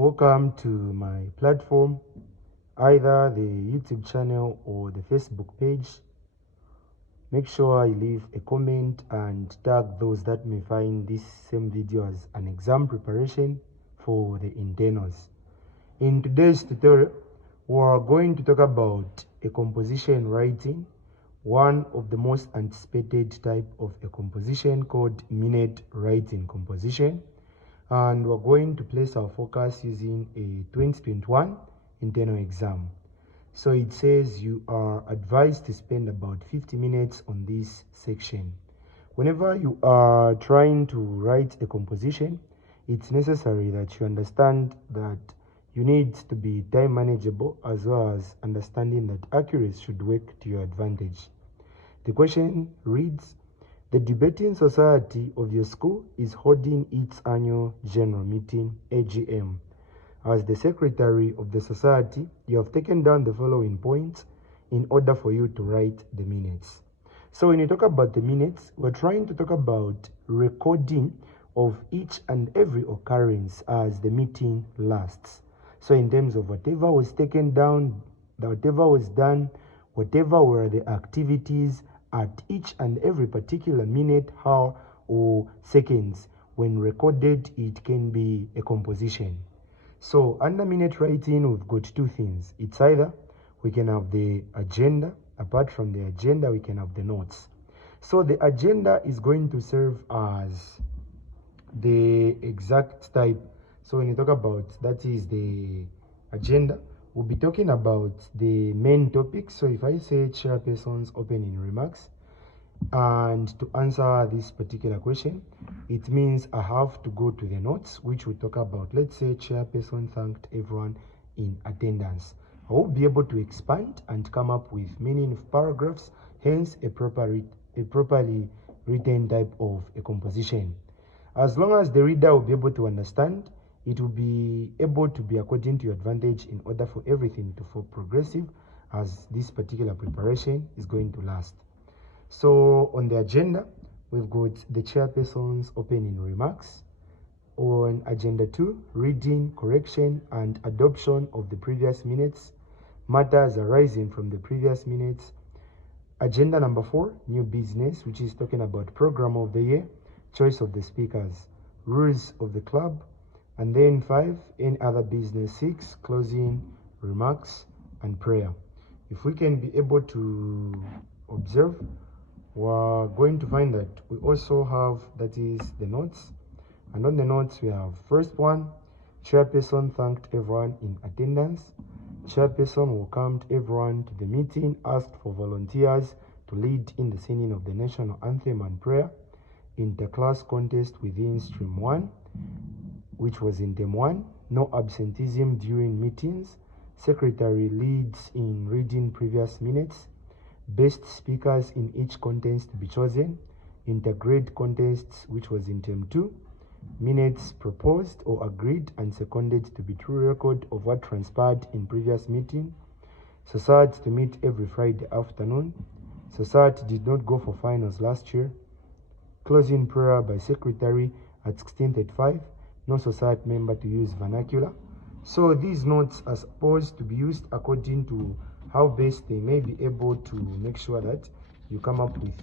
welcome to my platform, either the YouTube channel or the Facebook page. Make sure you leave a comment and tag those that may find this same video as an exam preparation for the internals. In today's tutorial, we're going to talk about a composition writing, one of the most anticipated type of a composition called minute writing composition. And we're going to place our focus using a 2021 internal exam. So it says you are advised to spend about 50 minutes on this section. Whenever you are trying to write a composition, it's necessary that you understand that you need to be time manageable, as well as understanding that accuracy should work to your advantage. The question reads, the debating society of your school is holding its annual general meeting, AGM. As the secretary of the society, you have taken down the following points in order for you to write the minutes. So when you talk about the minutes, we're trying to talk about recording of each and every occurrence as the meeting lasts. So in terms of whatever was taken down, whatever was done, whatever were the activities at each and every particular minute, hour, or seconds, when recorded, it can be a composition. So under minute writing, we've got two things. It's either we can have the agenda, apart from the agenda, we can have the notes. So the agenda is going to serve as the exact type. So when you talk about, that is the agenda, we'll be talking about the main topic. So if I say chairperson's opening remarks, and to answer this particular question, it means I have to go to the notes, which we talk about. Let's say chairperson thanked everyone in attendance. I will be able to expand and come up with meaning of paragraphs, hence a properly written type of a composition. As long as the reader will be able to understand, it will be able to be according to your advantage in order for everything to fall progressive, as this particular preparation is going to last. So on the agenda, we've got the chairperson's opening remarks. On agenda 2, reading, correction, and adoption of the previous minutes, matters arising from the previous minutes. Agenda number 4, new business, which is talking about program of the year, choice of the speakers, rules of the club. And then 5, any other business. 6, closing remarks and prayer. If we can be able to observe, we're going to find that we also have, that is the notes. And on the notes, we have first one, chairperson thanked everyone in attendance. Chairperson welcomed everyone to the meeting, asked for volunteers to lead in the singing of the national anthem and prayer. Inter-class contest within stream 1, which was in term 1. No absenteeism during meetings. Secretary leads in reading previous minutes. Best speakers in each contest to be chosen. Intergrade contests, which was in term 2. Minutes proposed or agreed and seconded to be true record of what transpired in previous meeting. Society to meet every Friday afternoon. Society did not go for finals last year. Closing prayer by secretary at 16:35. No society member to use vernacular. So these notes are supposed to be used according to how best they may be able to make sure that you come up with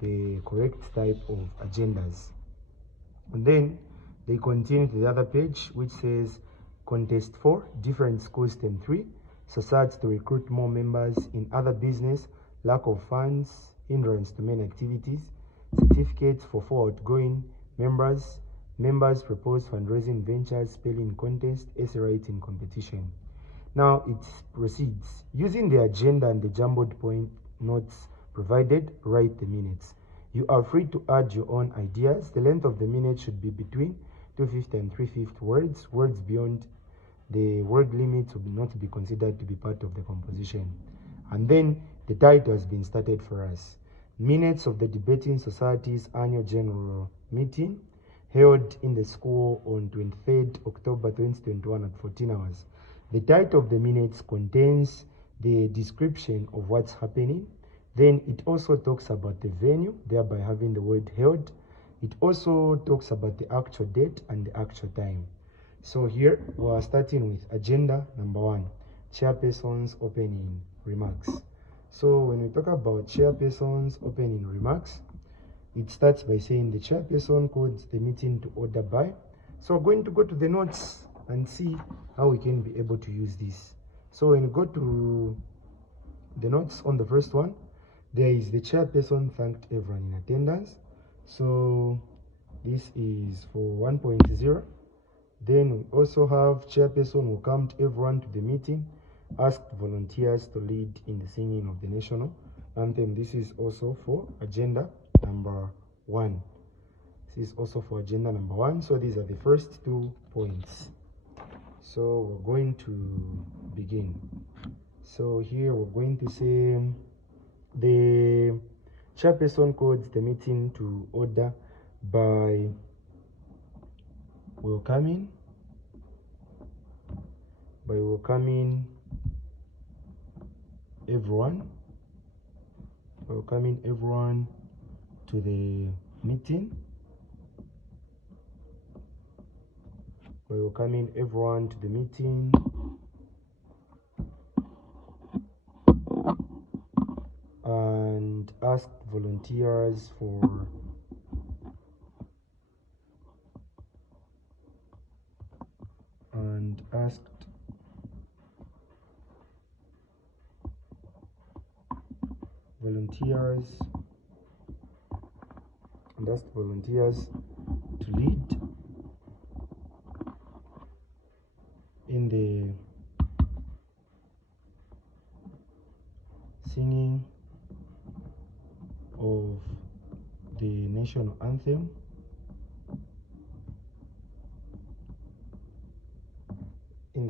the correct type of agendas. And then they continue to the other page, which says contest 4, different schools term 3, society to recruit more members in other business, lack of funds, hindrance to main activities, certificates for 4 outgoing members, members propose fundraising ventures, spelling contest, essay writing competition. Now it proceeds. Using the agenda and the jumbled point notes provided, write the minutes. You are free to add your own ideas. The length of the minute should be between 250 and 350 words. Words beyond the word limit will not be considered to be part of the composition. And then the title has been started for us. Minutes of the Debating Society's annual general meeting held in the school on 23rd October 2021 at 14 hours. The title of the minutes contains the description of what's happening. Then it also talks about the venue, thereby having the word held. It also talks about the actual date and the actual time. So here we are starting with agenda number 1, chairperson's opening remarks. So when we talk about chairperson's opening remarks, it starts by saying the chairperson calls the meeting to order by. So we're going to go to the notes and see how we can be able to use this. So when you go to the notes on the first one, there is the chairperson thanked everyone in attendance. So this is for 1.0. Then we also have chairperson welcomed everyone to the meeting, asked volunteers to lead in the singing of the national anthem. This is also for agenda number 1. This is also for agenda number 1. So these are the first 2 points. So we're going to begin. So here we're going to say the chairperson calls the meeting to order by welcoming everyone to the meeting, and asked volunteers for volunteers to lead in the singing of the national anthem. And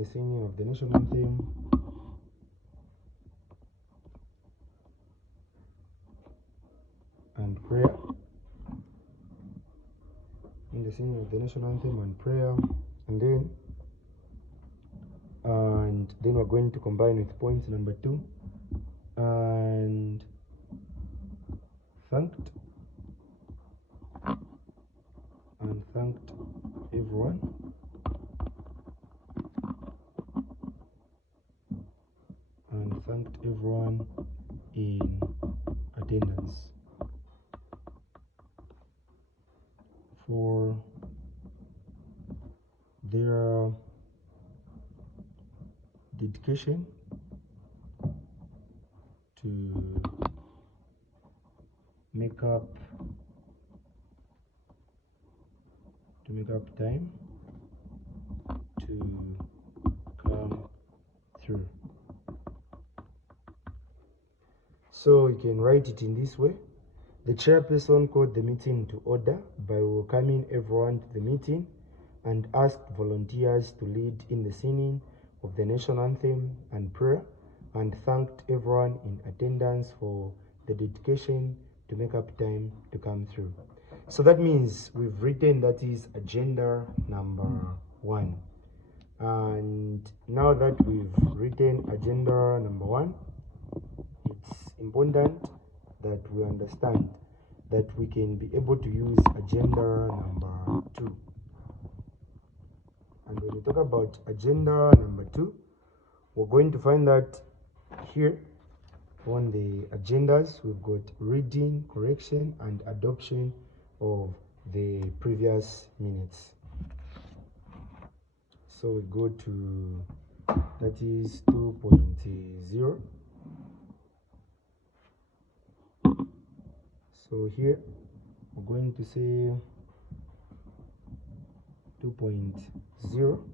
prayer. And then we're going to combine with point number 2, and thanked everyone in attendance for their dedication to make up time to come through. So you can write it in this way. The chairperson called the meeting to order by welcoming everyone to the meeting and asked volunteers to lead in the singing of the national anthem and prayer, and thanked everyone in attendance for the dedication to make up time to come through. So that means we've written, that is agenda number 1. And now that we've written agenda number 1, it's important that we understand that we can be able to use agenda number 2. And when we talk about agenda number 2, we're going to find that here on the agendas we've got reading, correction, and adoption of the previous minutes. So we go to, that is 2.0. So here we're going to say 2.0,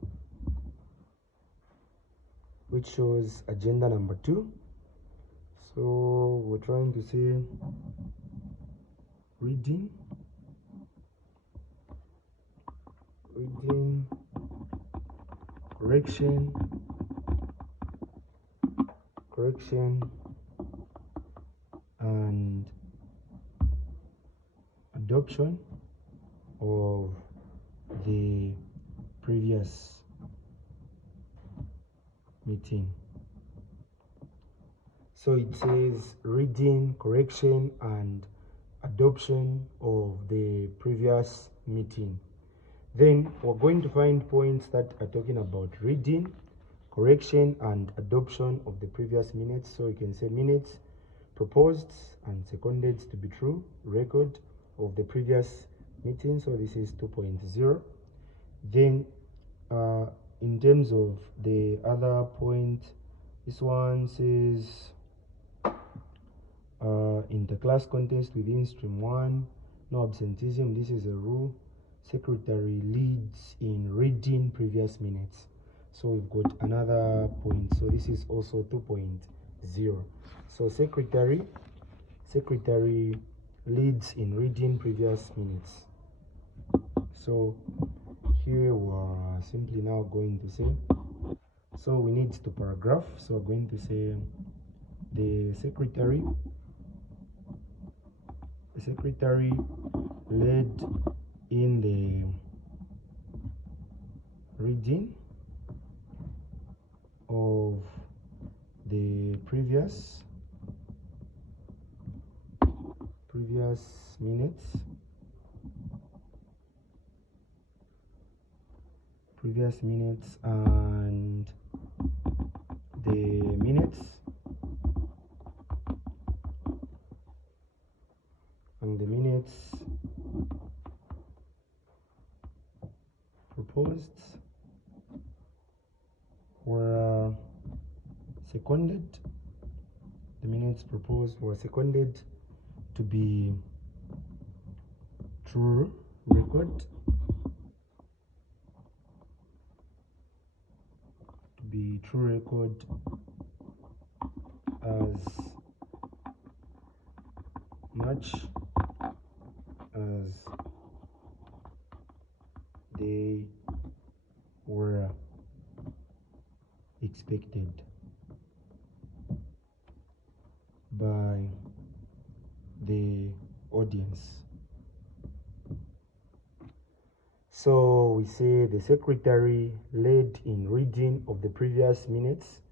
which shows agenda number 2. So we're trying to say reading, correction, and adoption of the previous meeting. So it says reading, correction, and adoption of the previous meeting. Then we're going to find points that are talking about reading, correction, and adoption of the previous minutes. So you can say minutes proposed and seconded to be true, record of the previous meeting. So this is 2.0. Then in terms of the other point, this one says inter-class contest within stream 1, no absenteeism. This is a rule. Secretary leads in reading previous minutes. So we've got another point. So this is also 2.0. So secretary leads in reading previous minutes. So here we're simply now going to say, so we need to paragraph. So we're going to say the secretary led in the reading of the previous minutes, and the minutes proposed were seconded. The minutes proposed were seconded to be true record, as much as they were expected by the audience. So we say the secretary led in reading of the previous minutes,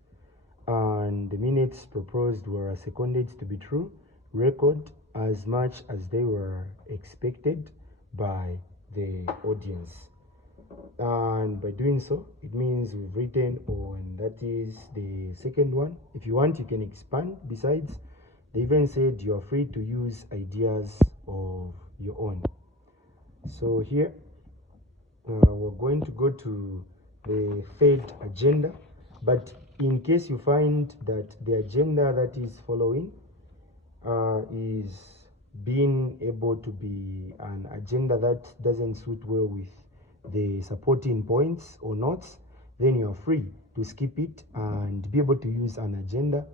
and the minutes proposed were seconded to be true record as much as they were expected by the audience. And by doing so, it means we've written on, that is the second one. If you want, you can expand. Besides, they even said you're free to use ideas of your own. So here we're going to go to the third agenda, but in case you find that the agenda that is following is being able to be an agenda that doesn't suit well with the supporting points or notes, then you're free to skip it and be able to use an agenda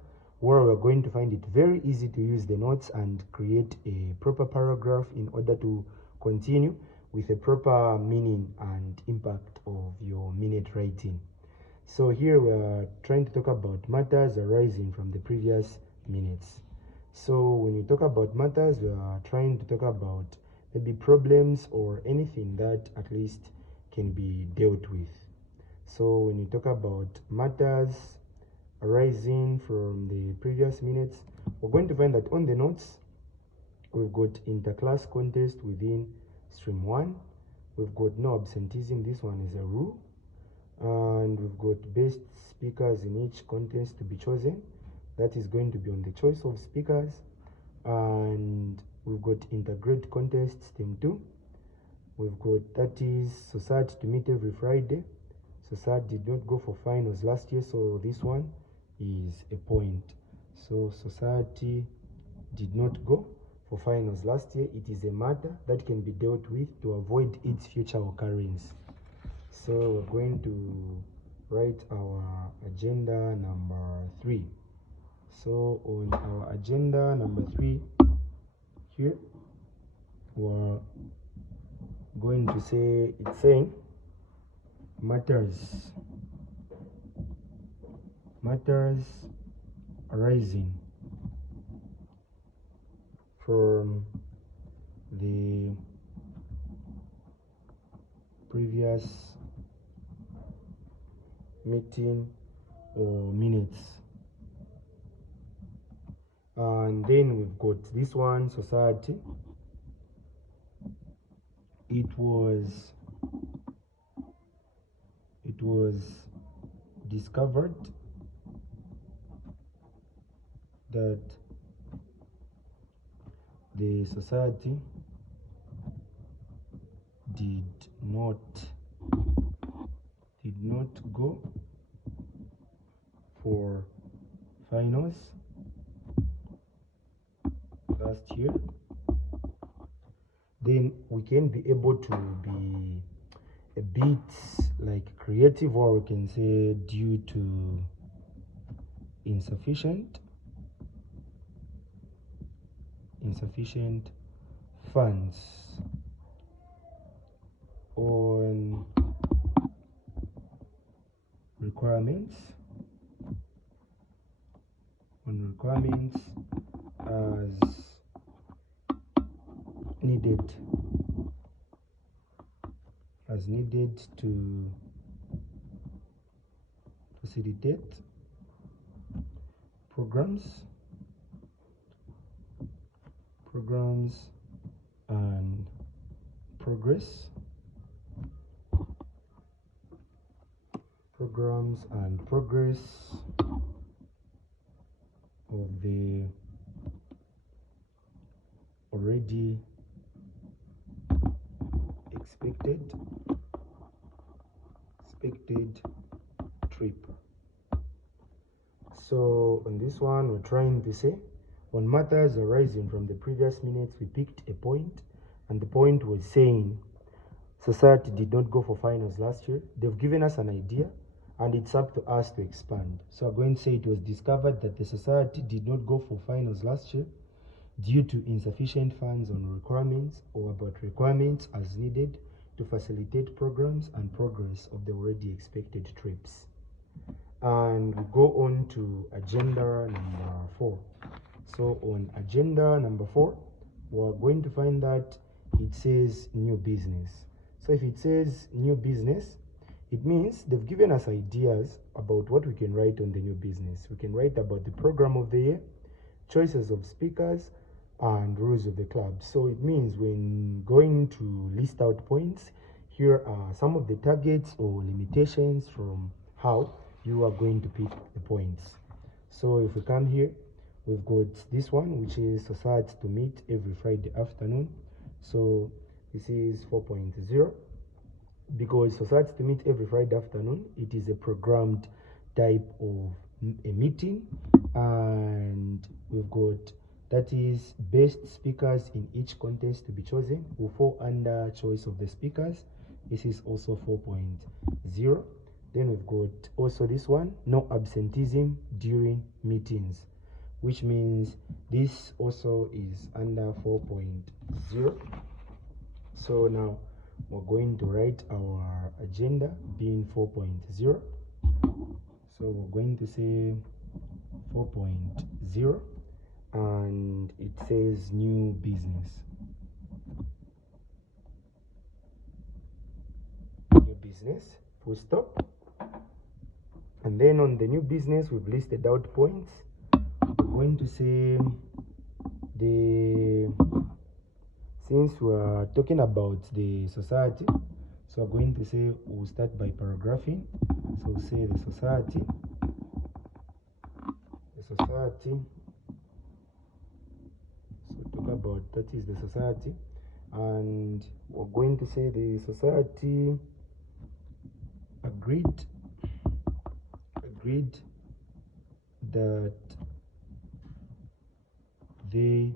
where we're going to find it very easy to use the notes and create a proper paragraph in order to continue with a proper meaning and impact of your minute writing. So here we are trying to talk about matters arising from the previous minutes. So when we talk about matters, we are trying to talk about maybe problems or anything that at least can be dealt with. So when you talk about matters arising from the previous minutes, we're going to find that on the notes, we've got inter-class contest within stream 1. We've got no absenteeism. This one is a rule. And we've got best speakers in each contest to be chosen. That is going to be on the choice of speakers. And we've got intergrade contest stream 2. We've got, that is society to meet every Friday. Society did not go for finals last year, so this one is a point. So society did not go for finals last year. It is a matter that can be dealt with to avoid its future occurrence. So we're going to write our agenda number 3. So on our agenda number 3 here, we're going to say, it's saying matters arising from the previous meeting or minutes. And then we've got this one, society. It was it was discovered that the society did not go for finals last year, then we can be able to be a bit like creative, or we can say due to insufficient funds on requirements as needed to facilitate programs and progress of the already expected trip. So on this one, we're trying to say, on matters arising from the previous minutes, we picked a point, and the point was saying society did not go for finals last year. They've given us an idea, and it's up to us to expand. So I'm going to say it was discovered that the society did not go for finals last year due to insufficient funds on requirements, or about requirements as needed to facilitate programs and progress of the already expected trips. And we go on to agenda number 4. So on agenda number 4, we're going to find that it says new business. So if it says new business, it means they've given us ideas about what we can write on the new business. We can write about the program of the year, choices of speakers, and rules of the club. So it means when going to list out points, here are some of the targets or limitations from how you are going to pick the points. So if we come here, we've got this one, which is society to meet every Friday afternoon. So this is 4.0. Because society to meet every Friday afternoon, it is a programmed type of a meeting, and we've got that is best speakers in each contest to be chosen will fall under choice of the speakers. This is also 4.0. Then we've got also this one, no absenteeism during meetings, which means this also is under 4.0. So now we're going to write our agenda being 4.0. So we're going to say 4.0, and it says new business. Full stop. And then on the new business, we've listed out points. We're going to say since we're talking about the society, so we're going to say we'll start by paragraphing. So we'll say the society, so talk about that is the society, and we're going to say the society agreed that they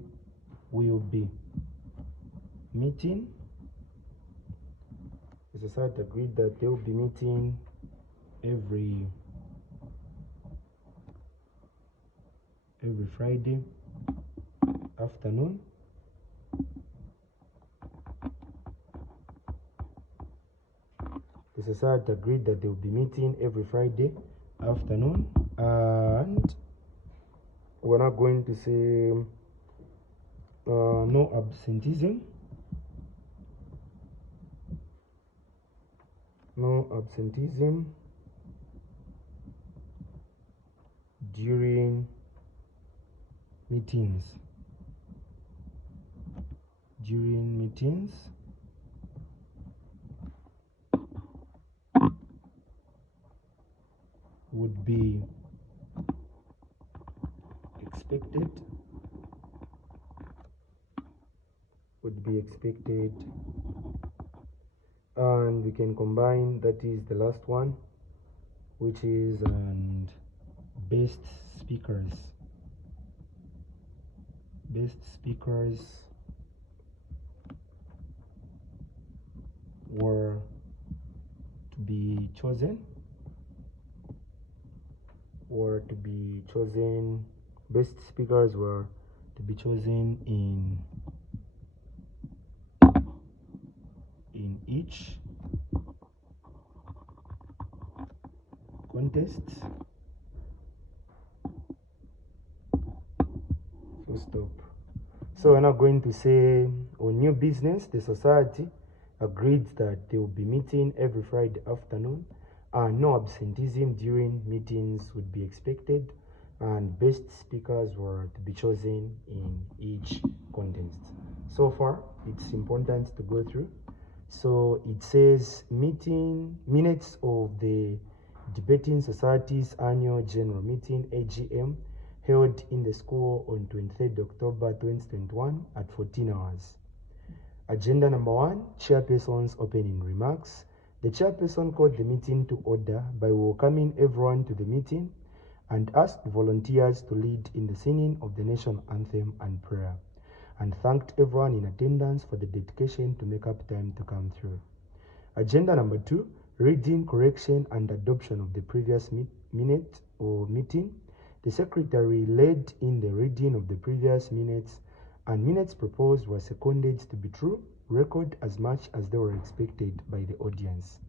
will be meeting. The society agreed that they will be meeting every Friday afternoon. The society agreed that they will be meeting every Friday afternoon, and we're not going to say no absenteeism. During meetings. would be expected, and we can combine, that is the last one, which is and best speakers were to be chosen best speakers were to be chosen in each contest. Full stop. So we're now going to say on new business, the society agreed that they will be meeting every Friday afternoon, and no absenteeism during meetings would be expected, and best speakers were to be chosen in each contest. So far, it's important to go through. So it says minutes of the Debating Society's annual general meeting, AGM, held in the school on 23rd October 2021 at 14 hours. Agenda number 1, Chairperson's opening remarks. The chairperson called the meeting to order by welcoming everyone to the meeting and asked volunteers to lead in the singing of the national anthem and prayer, and thanked everyone in attendance for the dedication to make up time to come through. Agenda number 2, reading, correction, and adoption of the previous minute or meeting. The secretary led in the reading of the previous minutes, and minutes proposed were seconded to be true record as much as they were expected by the audience.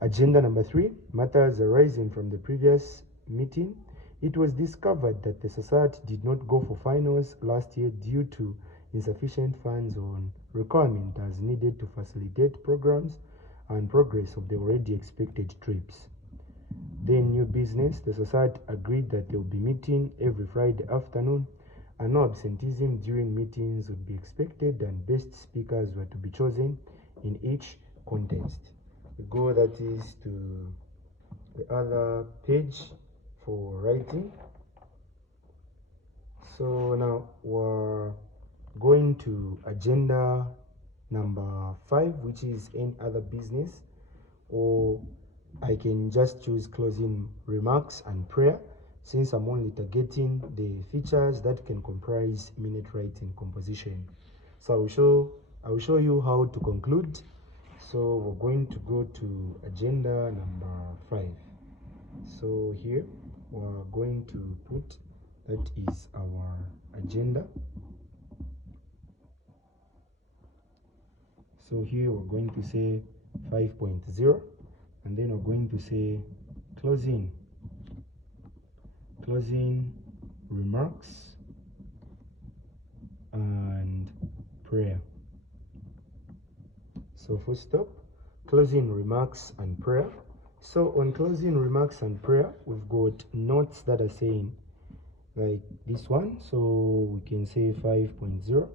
Agenda number 3, matters arising from the previous meeting. It was discovered that the society did not go for finals last year due to insufficient funds on requirement as needed to facilitate programs and progress of the already expected trips. Then new business, the society agreed that they will be meeting every Friday afternoon, and no absenteeism during meetings would be expected, and best speakers were to be chosen in each contest. We go, that is, to the other page for writing. So now we're going to agenda number 5, which is any other business, or I can just choose closing remarks and prayer, since I'm only targeting the features that can comprise minute writing composition. So I will show you how to conclude. So we're going to go to agenda number 5. So here we're going to put, that is our agenda. So here we're going to say 5.0, and then we're going to say closing remarks and prayer. So full stop, closing remarks and prayer. So on closing remarks and prayer, we've got notes that are saying like this one, so we can say 5.0.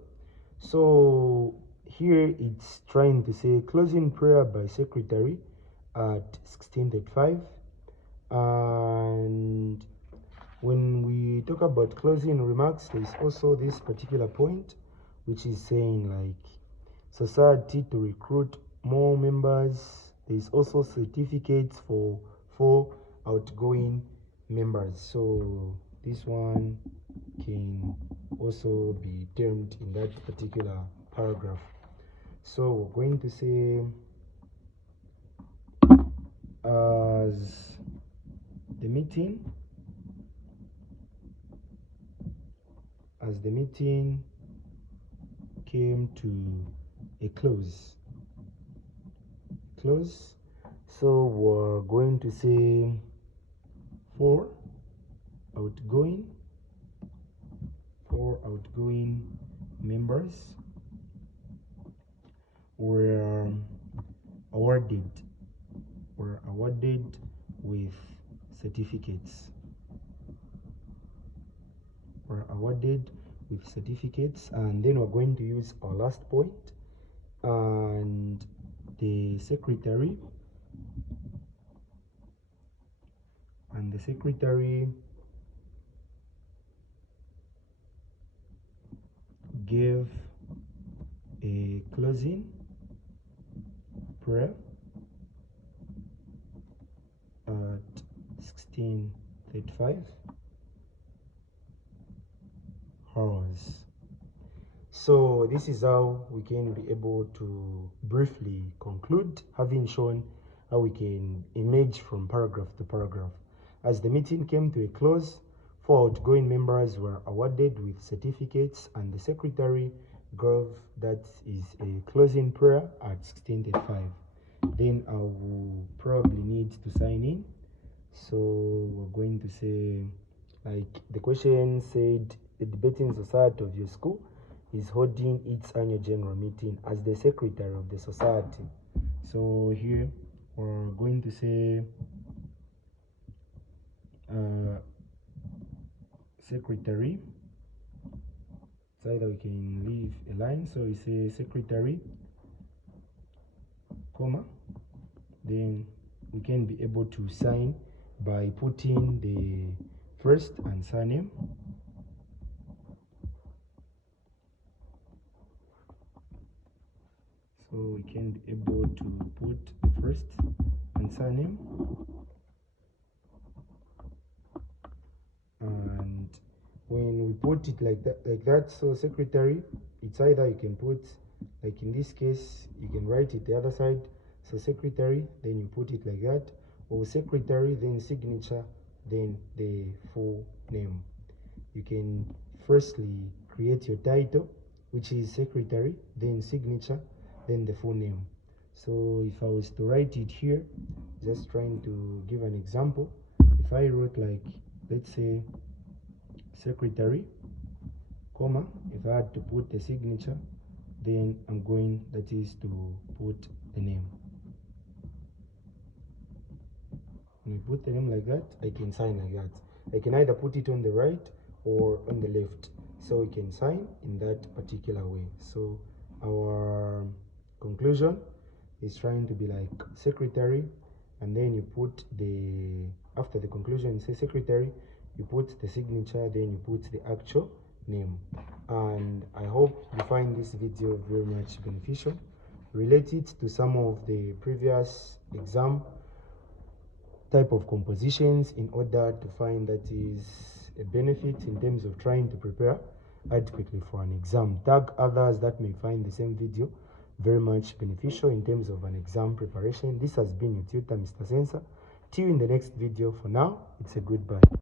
So here it's trying to say closing prayer by secretary at 16:35, and when we talk about closing remarks, there is also this particular point which is saying like society to recruit more members. There is also certificates for 4 outgoing members. So this one can also be termed in that particular paragraph. So we're going to say as the meeting came to a close, so we're going to say 4 outgoing members were awarded with certificates. And then we're going to use our last point, and the secretary and the secretary gave a closing prayer at 16:35 hours. So this is how we can be able to briefly conclude, having shown how we can image from paragraph to paragraph. As the meeting came to a close, 4 outgoing members were awarded with certificates, and the secretary gave that is a closing prayer at 16:35. Then I will probably need to sign in. So we're going to say, like the question said, the debating society of your school is holding its annual general meeting as the secretary of the society. So here we're going to say secretary. It's either we can leave a line, so we say secretary, comma, then we can be able to sign by putting the first and surname. So we can be able to put the first and surname, and when we put it like that, so secretary, it's either you can put, like in this case, you can write it the other side, so secretary, then you put it like that, or secretary, then signature, then the full name. You can firstly create your title, which is secretary, then signature, then the full name. So if I was to write it here, just trying to give an example, if I wrote like, let's say secretary, comma, if I had to put the signature, then I'm going, that is to put the name. When I put the name like that, I can sign like that. I can either put it on the right or on the left, so we can sign in that particular way. So our conclusion is trying to be like secretary, and then you put the, after the conclusion you say secretary, you put the signature, then you put the actual name. And I hope you find this video very much beneficial, related to some of the previous exam type of compositions, in order to find that is a benefit in terms of trying to prepare adequately for an exam. Tag others that may find the same video very much beneficial in terms of an exam preparation. This has been your tutor, Mr. Sensor. Till in the next video. For now, it's a goodbye.